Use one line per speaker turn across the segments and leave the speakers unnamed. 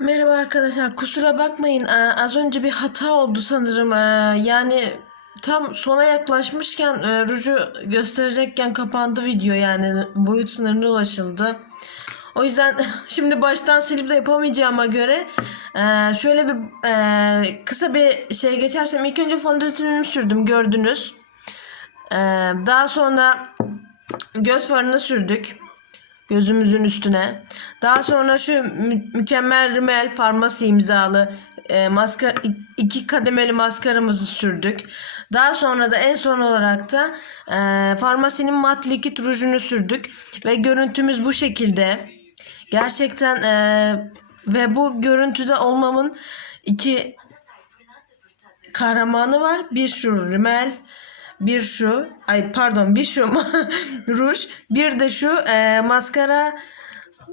Merhaba arkadaşlar. Kusura bakmayın. Ee, Az önce bir hata oldu sanırım. Ee, Yani tam sona yaklaşmışken e, ruju gösterecekken kapandı video yani boyut sınırına ulaşıldı. O yüzden şimdi baştan silip de yapamayacağıma göre e, şöyle bir e, kısa bir şey geçersem ilk önce fondötenimi sürdüm gördünüz. E, Daha sonra göz farını sürdük gözümüzün üstüne. Daha sonra şu mü- mükemmel rimel farmasi imzalı e, maskara iki kademeli maskaramızı sürdük. Daha sonra da en son olarak da e, farmasinin mat likit rujunu sürdük ve görüntümüz bu şekilde. Gerçekten e, ve bu görüntüde olmamın iki kahramanı var. Bir şu rimel, bir şu, ay pardon bir şu ruj, bir de şu e, maskara,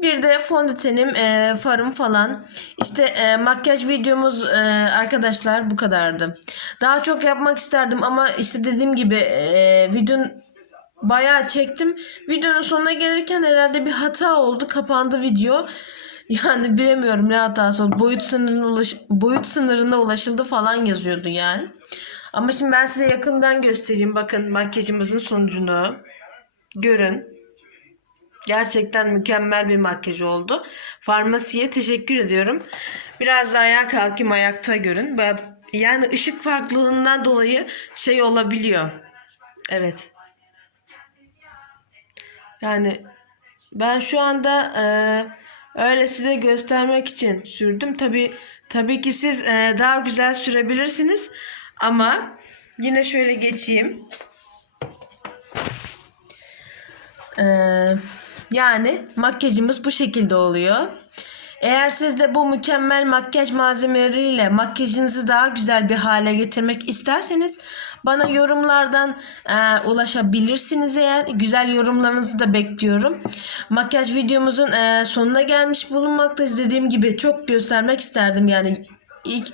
bir de fondötenim, e, farım falan. İşte e, makyaj videomuz e, arkadaşlar bu kadardı. Daha çok yapmak isterdim ama işte dediğim gibi e, videonun bayağı çektim. Videonun sonuna gelirken herhalde bir hata oldu. Kapandı video. Yani bilemiyorum ne hatası oldu. Boyut sınırına, ulaş boyut sınırına ulaşıldı falan yazıyordu yani. Ama şimdi ben size yakından göstereyim. Bakın makyajımızın sonucunu. Görün. Gerçekten mükemmel bir makyaj oldu. Farmasiye teşekkür ediyorum. Biraz da ayağa kalkayım ayakta görün. Yani ışık farklılığından dolayı şey olabiliyor. Evet. Yani ben şu anda e, öyle size göstermek için sürdüm. Tabi tabii ki siz e, daha güzel sürebilirsiniz. Ama yine şöyle geçeyim. E, yani makyajımız bu şekilde oluyor. Eğer siz de bu mükemmel makyaj malzemeleriyle makyajınızı daha güzel bir hale getirmek isterseniz bana yorumlardan e, ulaşabilirsiniz eğer. Güzel yorumlarınızı da bekliyorum. Makyaj videomuzun e, sonuna gelmiş bulunmaktayız. Dediğim gibi çok göstermek isterdim yani ilk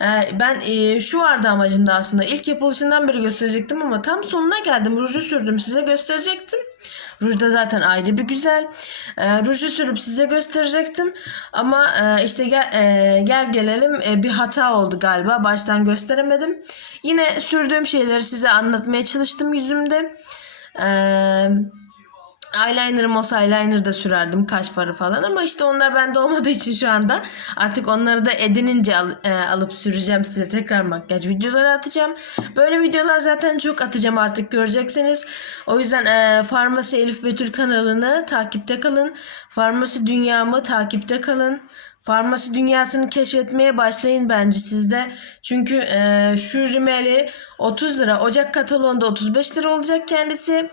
e, ben e, şu vardı amacımda aslında. İlk yapılışından beri gösterecektim ama tam sonuna geldim. Ruju sürdüm size gösterecektim. Ruj da zaten ayrı bir güzel. E, ruju sürüp size gösterecektim. Ama e, işte gel, e, gel gelelim e, bir hata oldu galiba. Baştan gösteremedim. Yine sürdüğüm şeyleri size anlatmaya çalıştım yüzümde. Eee Eyeliner'ım olsa eyeliner da sürerdim kaş farı falan ama işte onlar bende olmadığı için şu anda artık onları da edinince al- e, alıp süreceğim size tekrar makyaj videoları atacağım. Böyle videolar zaten çok atacağım artık göreceksiniz. O yüzden e, Farmasi Elif Betül kanalını takipte kalın. Farmasi Dünyamı takipte kalın. Farmasi dünyasını keşfetmeye başlayın bence sizde. Çünkü e, şu rimeli 30 lira. Ocak kataloğunda 35 lira olacak kendisi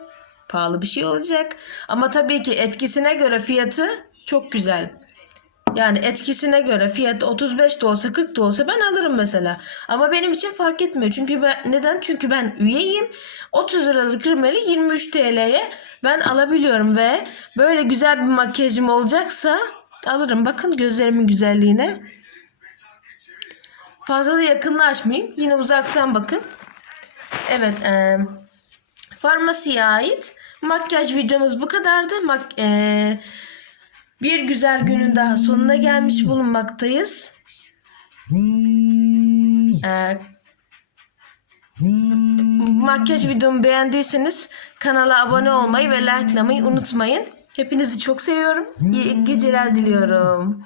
pahalı bir şey olacak. Ama tabii ki etkisine göre fiyatı çok güzel. Yani etkisine göre fiyat 35 de olsa 40 da olsa ben alırım mesela. Ama benim için fark etmiyor. Çünkü ben neden? Çünkü ben üyeyim. 30 liralık rimeli 23 TL'ye ben alabiliyorum ve böyle güzel bir makyajım olacaksa alırım. Bakın gözlerimin güzelliğine. Fazla da yakınlaşmayayım. Yine uzaktan bakın. Evet, eee Farmasiye ait makyaj videomuz bu kadardı. Mak eee, bir güzel günün daha sonuna gelmiş bulunmaktayız. Eee, makyaj videomu beğendiyseniz kanala abone olmayı ve likelamayı unutmayın. Hepinizi çok seviyorum. İyi geceler diliyorum.